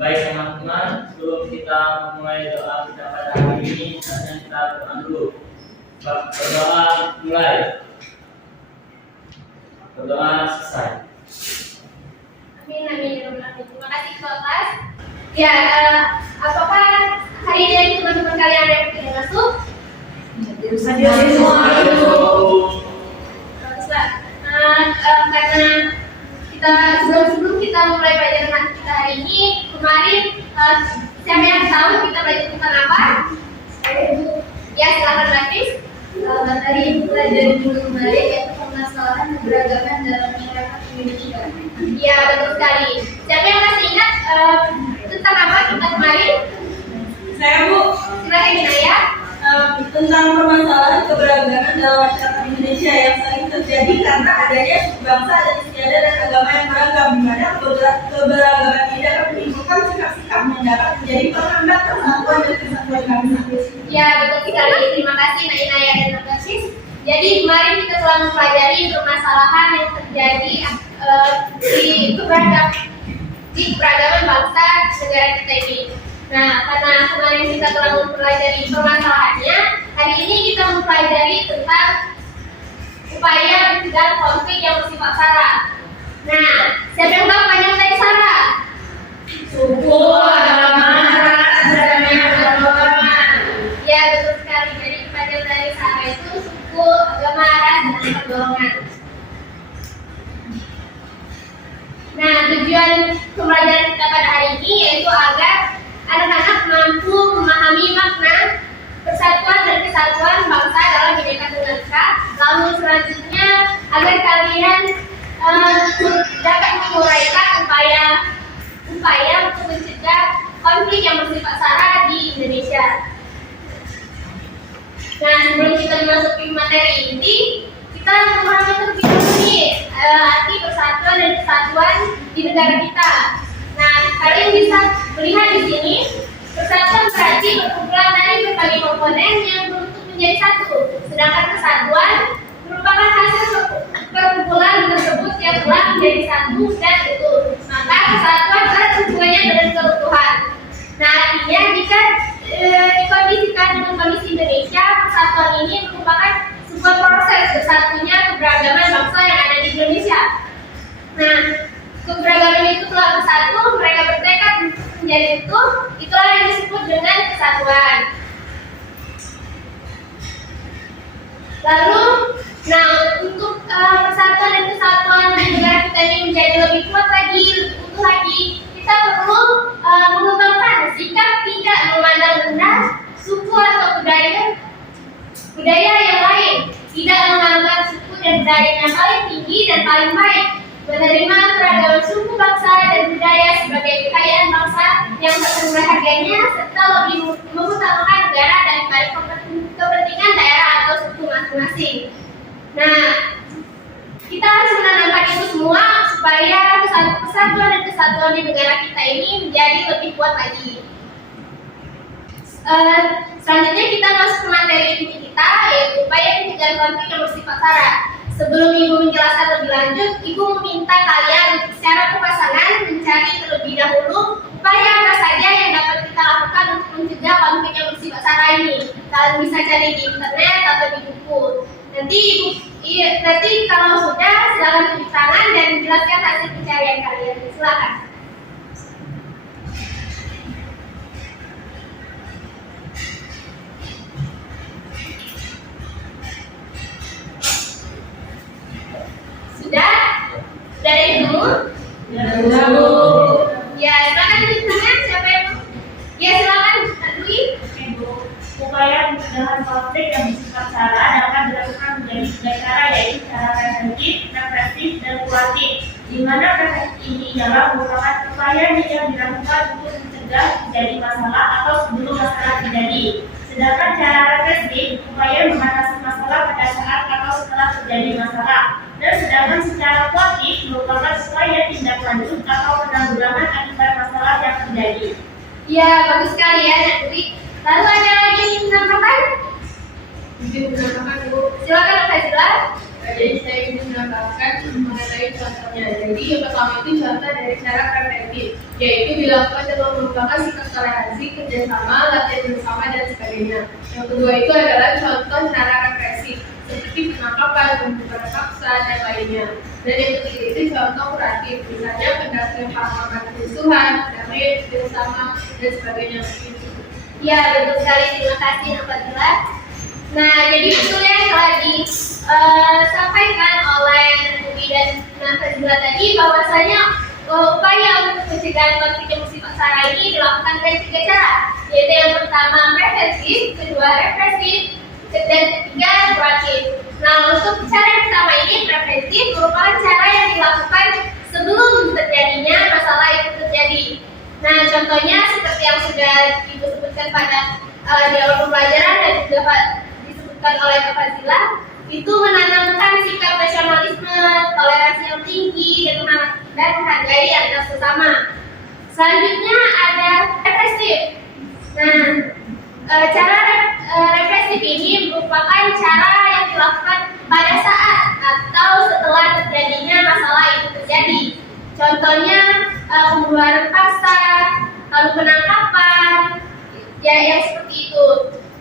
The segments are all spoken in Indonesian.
Baik teman-teman, sebelum kita memulai doa kita pada hari ini, saatnya kita berdoa dulu. Berdoa mulai. Berdoa selesai. Amin, amin. Terima kasih kelas. Ya, apakah hari ini teman-teman kalian ada yang ingin masuk? Hadir semua. Baguslah. Karena sebelum kita mulai pelajaran kita hari ini, kemarin siapa yang tahu kita belajar tentang apa? Ya, silakan Latif. Tadi belajar minggu kemarin yaitu permasalahan keberagaman dalam masyarakat Indonesia. Ya, betul sekali. Siapa yang masih ingat tentang apa kita kemarin? Saya, Bu. Silakan Inaya. Tentang permasalahan keberagaman dalam masyarakat Indonesia yang sering terjadi karena adanya suku bangsa dan istiadat dan agama yang beragam, di mana keberagaman ini dapat menimbulkan sikap-sikap yang dapat menjadi penghambat persatuan dan kesatuan bangsa. Ya, betul sekali. Terima kasih Inaya dan Natasis. Jadi kemarin kita telah mempelajari permasalahan yang terjadi di keberagaman bangsa negara kita ini. Nah, karena kemarin kita telah mempelajari permasalahannya, hari ini kita mempelajari tentang upaya mencegah konflik yang bersifat sara. Nah, siapa yang tahu panjang dari sara? Suku, agama, ras, dan agama. Ya, betul sekali. Jadi panjang dari sara itu suku, agama, ras, dan pergolongan. Nah, tujuan pembelajaran kita pada hari ini yaitu agar anak-anak mampu memahami makna persatuan dan kesatuan bangsa dalam Bhinneka Tunggal Ika. Lalu selanjutnya agar kalian dapat menguraikan upaya untuk mencegah konflik yang bersifat sara di Indonesia. Nah, sebelum kita memasuki materi inti, kita memahami terlebih dahulu nih arti persatuan dan kesatuan di negara kita. Nah, kalian bisa melihat di sini persatuan berarti berkumpulan dari berbagai komponen yang berbentuk menjadi satu. Sedangkan kesatuan merupakan hasil perkumpulan tersebut yang telah menjadi satu dan utuh. Maka kesatuan erat hubungannya dengan keutuhan. Nah, artinya jika dikondisikan dengan kondisi Indonesia, persatuan ini merupakan sebuah proses bersatunya keberagaman bangsa yang ada di Indonesia. Nah, keberagaman itu telah bersatu, mereka bertekad menjadi utuh, itulah yang disebut dengan kesatuan. Lalu, nah untuk persatuan dan kesatuan di negara kita ini menjadi lebih kuat lagi, lebih utuh lagi, kita perlu mengembangkan sikap tidak memandang rendah suku atau budaya yang lain, tidak menganggap suku dan budaya yang paling tinggi dan paling baik, menerima keragaman suku bangsa dan budaya sebagai kekayaan bangsa yang tak ternilai harganya, serta lebih mengutamakan negara daripada kepentingan daerah atau suku masing-masing. Nah, kita harus menanamkan itu semua supaya persatuan dan kesatuan di negara kita ini menjadi lebih kuat lagi. Selanjutnya kita masuk ke materi inti kita, yaitu upaya pencegahan konflik yang bersifat sara. Sebelum Ibu menjelaskan lebih lanjut, Ibu meminta kalian secara berpasangan mencari terlebih dahulu upaya apa saja yang dapat kita lakukan untuk mencegah konflik yang bersifat sara ini. Kalian bisa cari di internet atau di buku. Nanti kalau sudah, silakan tunjuk tangan dan jelaskan hasil pencarian kalian. Silakan. Sudah? Sudah ada ilmu? Sudah, Bu. Ya, silakan tunjuk tangan. Siapa yang mau? Ya, silakan. Dwi. Upaya pencegahan konflik yang bersifat sara dapat dilakukan menjadi tiga cara, yaitu cara preventif, represif, dan kuratif. Di mana preventif ini adalah merupakan upaya yang dilakukan untuk mencegah terjadi masalah atau sebelum masalah terjadi. Sedangkan cara represif, upaya mengatasi masalah pada saat atau setelah terjadi masalah. Dan sedangkan secara kuratif merupakan upaya tindak lanjut atau penanggulangan akibat masalah yang terjadi. Ya, bagus sekali ya, Dwi. Lalu ada lagi yang ingin menambahkan? Izin menambahkan, Bu. Silakan Fazila. Jadi saya ingin menambahkan mengenai contohnya. Jadi yang pertama itu contoh dari cara preventif. yaitu dilakukan dengan menggunakan sikap toleransi, kerjasama, latihan bersama, dan sebagainya. Yang kedua itu adalah contoh cara represif, seperti penangkapan, pembubaran paksa, dan lainnya. Dan yang ketiga itu contoh kuratif, misalnya pendampingan pengalaman kerusuhan, damai bersama, dan sebagainya. Ya, betul sekali. Terima kasih, Alhamdulillah. Nah, jadi betul yang telah disampaikan oleh Nubi dan Nazila tadi, bahwasanya upaya untuk pencegahan konflik yang bersifat sara ini dilakukan dengan 3 cara, yaitu yang pertama preventif, kedua represif, dan ketiga kuratif. Nah, untuk cara yang pertama ini preventif merupakan cara yang dilakukan sebelum terjadinya masalah itu terjadi. Nah, contohnya seperti yang sudah Ibu sebutkan pada di awal pembelajaran dan juga disebutkan oleh Pak Fazila, itu menanamkan sikap nasionalisme, toleransi yang tinggi, dan menghargai antar sesama. Selanjutnya ada represif. Nah, cara represif ini merupakan cara yang dilakukan pada saat atau setelah terjadinya masalah itu terjadi. Contohnya pembubaran paksa, lalu penangkapan, ya yang seperti itu.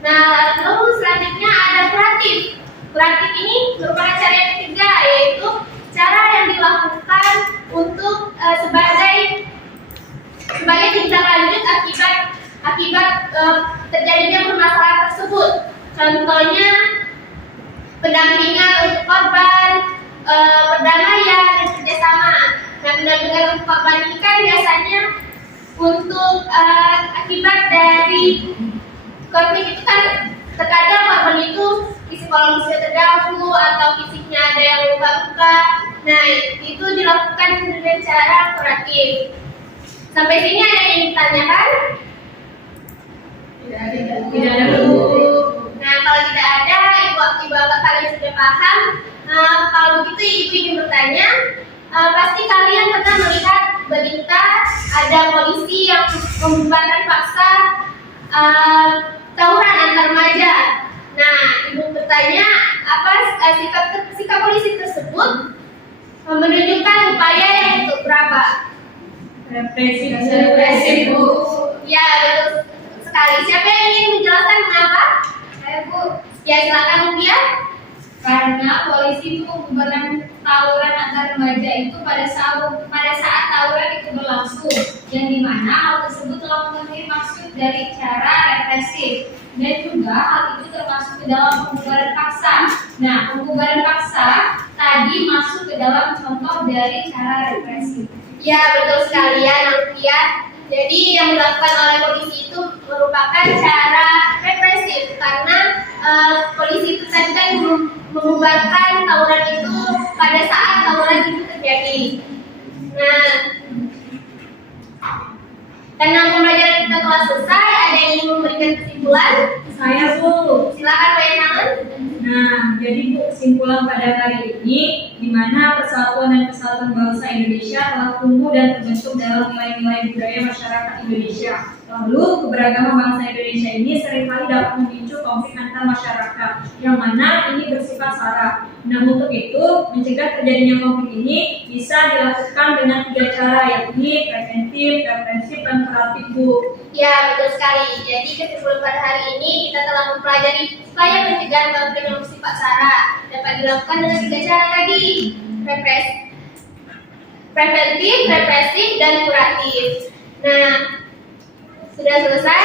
Nah, lalu selanjutnya ada kuratif. Kuratif ini merupakan cara yang ketiga, yaitu cara yang dilakukan untuk sebagai tindak lanjut akibat terjadinya permasalahan tersebut. Contohnya pendampingan untuk korban, perdamaian, dan kerjasama. Nah, pendampingan untuk korban ini kan biasanya untuk akibat dari konflik itu kan terkadang korban itu psikologisnya terganggu atau fisiknya ada yang luka-luka. Nah, itu dilakukan dengan cara kuratif. Sampai sini ada yang ditanyakan? Tidak ada. Nah, kalau tidak ada, ibu anggap kalian sudah paham. Kalau begitu ibu ingin bertanya, pasti kalian pernah melihat berita ada polisi yang membubarkan paksa tawuran antar remaja. Nah, ibu bertanya, apa sikap polisi tersebut menunjukkan upaya yang untuk berapa? Represif, Bu. Ya, betul sekali. Siapa yang ingin menjelaskan mengapa? Saya, Bu. Ya, silakan, Bu ya. Karena polisi itu membubarkan tawuran antar remaja itu pada saat tawuran itu berlangsung, yang dimana hal tersebut telah memenuhi maksud dari cara represif, dan juga hal itu termasuk ke dalam pembubaran paksa. Nah, pembubaran paksa tadi masuk ke dalam contoh dari cara represif. Ya, betul sekali ya, Nantia. Jadi yang dilakukan oleh polisi itu merupakan cara represif, karena polisi itu tadi kan membubarkan tawuran itu pada saat tawuran itu terjadi. Nah, karena pembelajaran kita telah selesai, ada yang ingin memberikan kesimpulan? Saya, Bu. Silakan, Pak Yanangan. Nah, jadi Bu, kesimpulan pada hari ini, di mana persatuan dan kesatuan bangsa Indonesia telah tumbuh dan terbentuk dalam nilai-nilai budaya masyarakat Indonesia. Lalu, keberagaman bangsa Indonesia ini seringkali dapat memicu konflik antar masyarakat, yang mana ini bersifat sara. Nah, untuk itu, mencegah terjadinya konflik ini bisa dilakukan dengan 3 cara, yakni preventif, represif, dan kuratif, Bu. Ya, betul sekali. Jadi kesimpulan pada hari ini kita telah mempelajari upaya pencegahan konflik yang bersifat sara dapat dilakukan dengan 3 cara tadi: preventif, represif, dan kuratif. Nah, sudah selesai.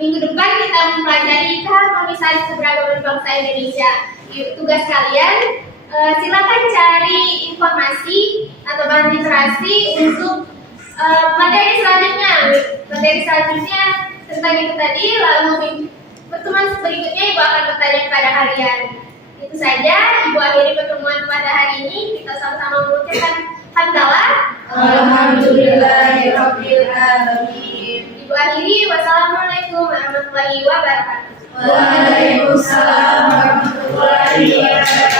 Minggu depan kita mempelajari keharmonisan keberagaman bangsa Indonesia. Tugas kalian, silakan cari informasi atau bahan literasi untuk materi selanjutnya. Materi selanjutnya tentang itu tadi, lalu pertemuan berikutnya Ibu akan bertanya kepada kalian. Itu saja, Ibu akhiri pertemuan pada hari ini. Kita sama-sama mengucapkan hamdalah. Alhamdulillahirabbil alamin. Ibu akhiri, wassalamualaikum warahmatullahi wabarakatuh. Waalaikumsalam warahmatullahi wabarakatuh.